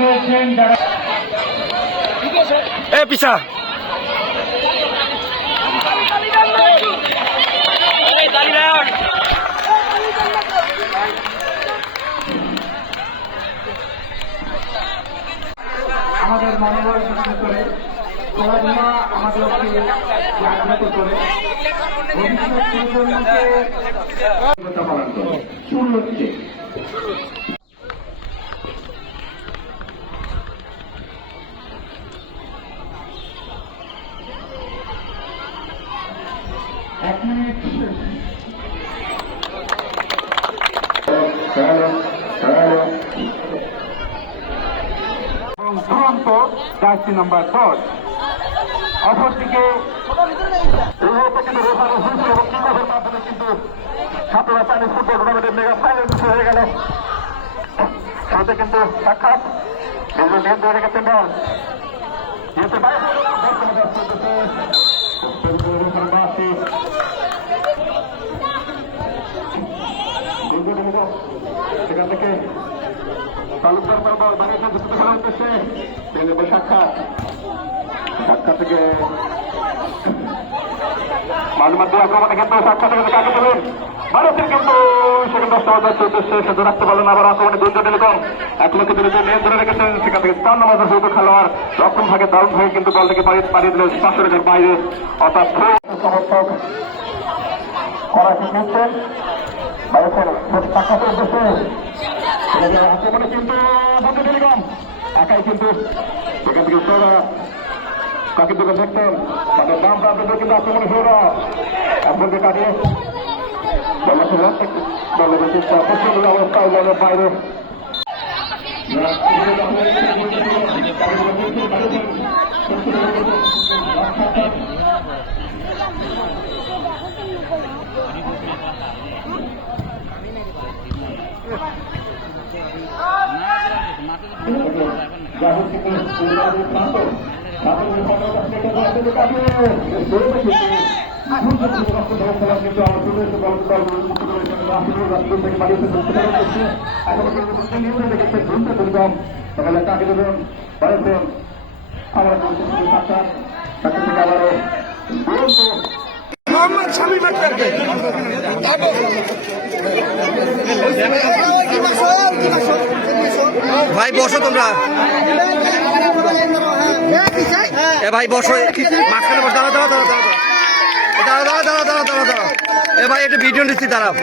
রয়েছেন যারা পিছা আমাদের মনোবল সৃষ্টি করে খেলাধুলা আমাদেরকে জাগ্রত করে ভবিষ্যৎ প্রজন্মকে পালন করে শুরু হচ্ছে। এক মিনিট এবং দুরন্ত জার্সি নাম্বার 10। অপরদিকে কিন্তু ছাত্ররা চাইনিজ ফুটবল টুর্নামেন্টের মেগা ফাইনাল হয়ে গেল। সাথে কিন্তু সাক্ষাৎ ধরে রেখেছেন বল সেখান থেকে তালুকদার বল বানিয়েছেন যুক্ত খেলার উদ্দেশ্যে সাক্ষাৎ থেকে মাঝে মাঝে আক্রমণে কিন্তু সাক্ষাৎ থেকে কাকে দেবেন ভারতের কিন্তু সেখানে 10টা উদ্দেশ্যে সেটা রাখতে পারলেন। আবার আক্রমণে দুর্য টেলিকম 1 লক্ষ নিয়ন্ত্রণে রেখেছেন। সেখান থেকে 4 নম্বর যেহেতু খেলোয়াড় রক্ষণ ভাগে দারুণ ভাগে কিন্তু বলটাকে পাড়িয়ে দিলেন 500 মিটার বাইরে, অর্থাৎ সমর্থক করাচি নিচ্ছেন ভারতের সাক্ষাতের উদ্দেশ্যে আক্রমণে কিন্তু দুর্য টেলিকম একাই কিন্তু সেখান থেকে কাকে দিকে দেখতেন তাদের বাম প্রান্ত কিন্তু আক্রমণে হয়ে আপনাদের কাটিয়ে অবস্থায় বলের বাইরে ভাই বসো তোমরা, ভাই বসো মাঝখানে বসো, দাঁড়া দাঁড়া দাঁড়া দাঁড়া দাঁড়া দাঁড়া দাঁড়া দাঁড়া দাঁড়া, ভাই একটু ভিডিও নিচ্ছি, দাঁড়াও।